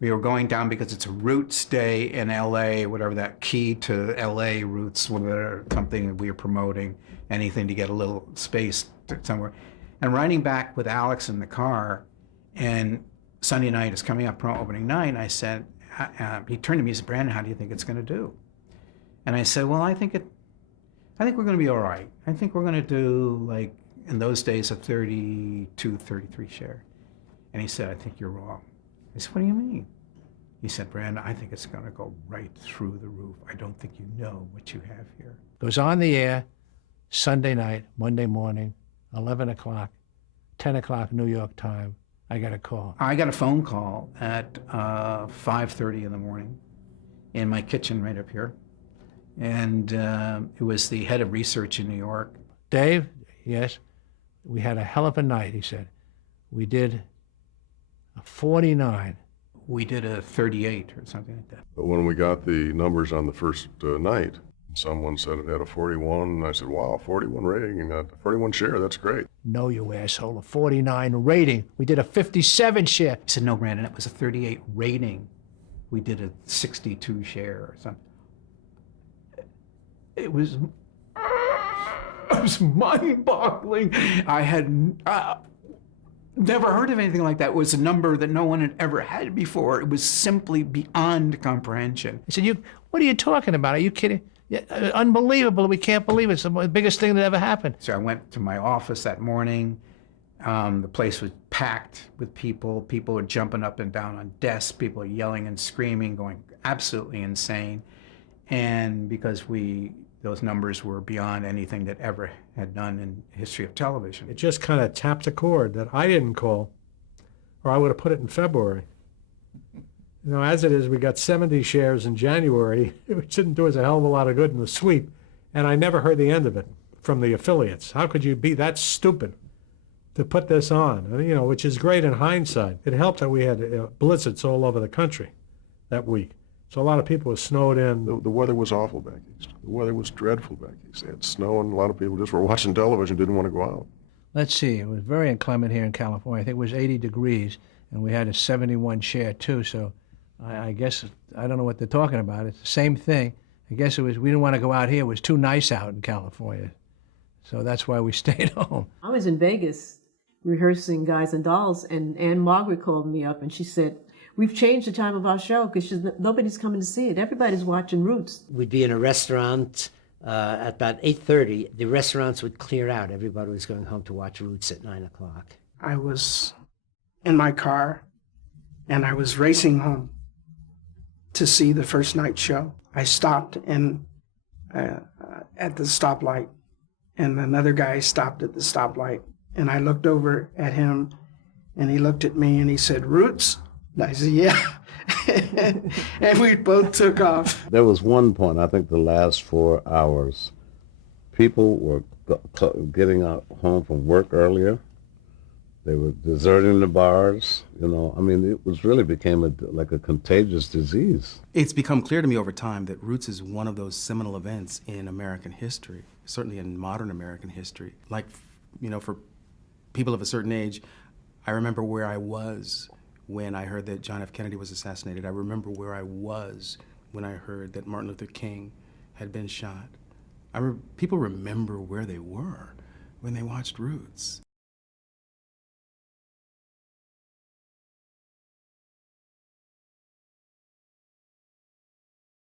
We were going down because it's a Roots Day in LA, whatever that key to LA Roots, whatever something that we were promoting, anything to get a little space somewhere. And riding back with Alex in the car, and Sunday night is coming up, opening night, I said, he turned to me and said, Brandon, how do you think it's going to do? And I said, well, I think we're going to be all right. I think we're going to do, like, in those days, a 32, 33 share. And he said, I think you're wrong. I said, what do you mean? He said, Brandon, I think it's going to go right through the roof. I don't think you know what you have here. Goes on the air Sunday night, Monday morning, 11 o'clock, 10 o'clock New York time. I got a call. I got a phone call at 5:30 in the morning in my kitchen right up here. And it was the head of research in New York. Dave, yes, we had a hell of a night, he said. We did a 49. We did a 38 or something like that. But when we got the numbers on the first night, someone said it had a 41, and I said, wow, 41 rating, and 41 share, that's great. No, you asshole, a 49 rating. We did a 57 share. He said, no, Brandon, it was a 38 rating. We did a 62 share or something. It was mind-boggling. I had never heard of anything like that. It was a number that no one had ever had before. It was simply beyond comprehension. He said, what are you talking about? Are you kidding? Yeah, unbelievable. We can't believe it. It's the biggest thing that ever happened. So I went to my office that morning. The place was packed with people. People were jumping up and down on desks. People were yelling and screaming, going absolutely insane. And because those numbers were beyond anything that ever had done in the history of television. It just kind of tapped a chord that I didn't call, or I would have put it in February. You know, as it is, we got 70 shares in January, which didn't do us a hell of a lot of good in the sweep, and I never heard the end of it from the affiliates. How could you be that stupid to put this on? You know, which is great in hindsight. It helped that we had blizzards all over the country that week. So a lot of people were snowed in. The weather was awful back east. The weather was dreadful back east. They had snow, and a lot of people just were watching television, didn't want to go out. Let's see, it was very inclement here in California. I think it was 80 degrees, and we had a 71 share too, so I guess, I don't know what they're talking about. It's the same thing. I guess it was, we didn't want to go out here. It was too nice out in California. So that's why we stayed home. I was in Vegas rehearsing Guys and Dolls, and Anne Margaret called me up and she said, we've changed the time of our show because nobody's coming to see it. Everybody's watching Roots. We'd be in a restaurant at about 8:30. The restaurants would clear out. Everybody was going home to watch Roots at 9 o'clock. I was in my car and I was racing home to see the first night show. I stopped at the stoplight, and another guy stopped at the stoplight, and I looked over at him and he looked at me and he said, Roots? And I said, yeah. And we both took off. There was one point, I think the last 4 hours, people were getting out home from work earlier. They were deserting the bars, you know. I mean, it was really became like a contagious disease. It's become clear to me over time that Roots is one of those seminal events in American history, certainly in modern American history. Like, you know, for people of a certain age, I remember where I was when I heard that John F. Kennedy was assassinated. I remember where I was when I heard that Martin Luther King had been shot. People remember where they were when they watched Roots.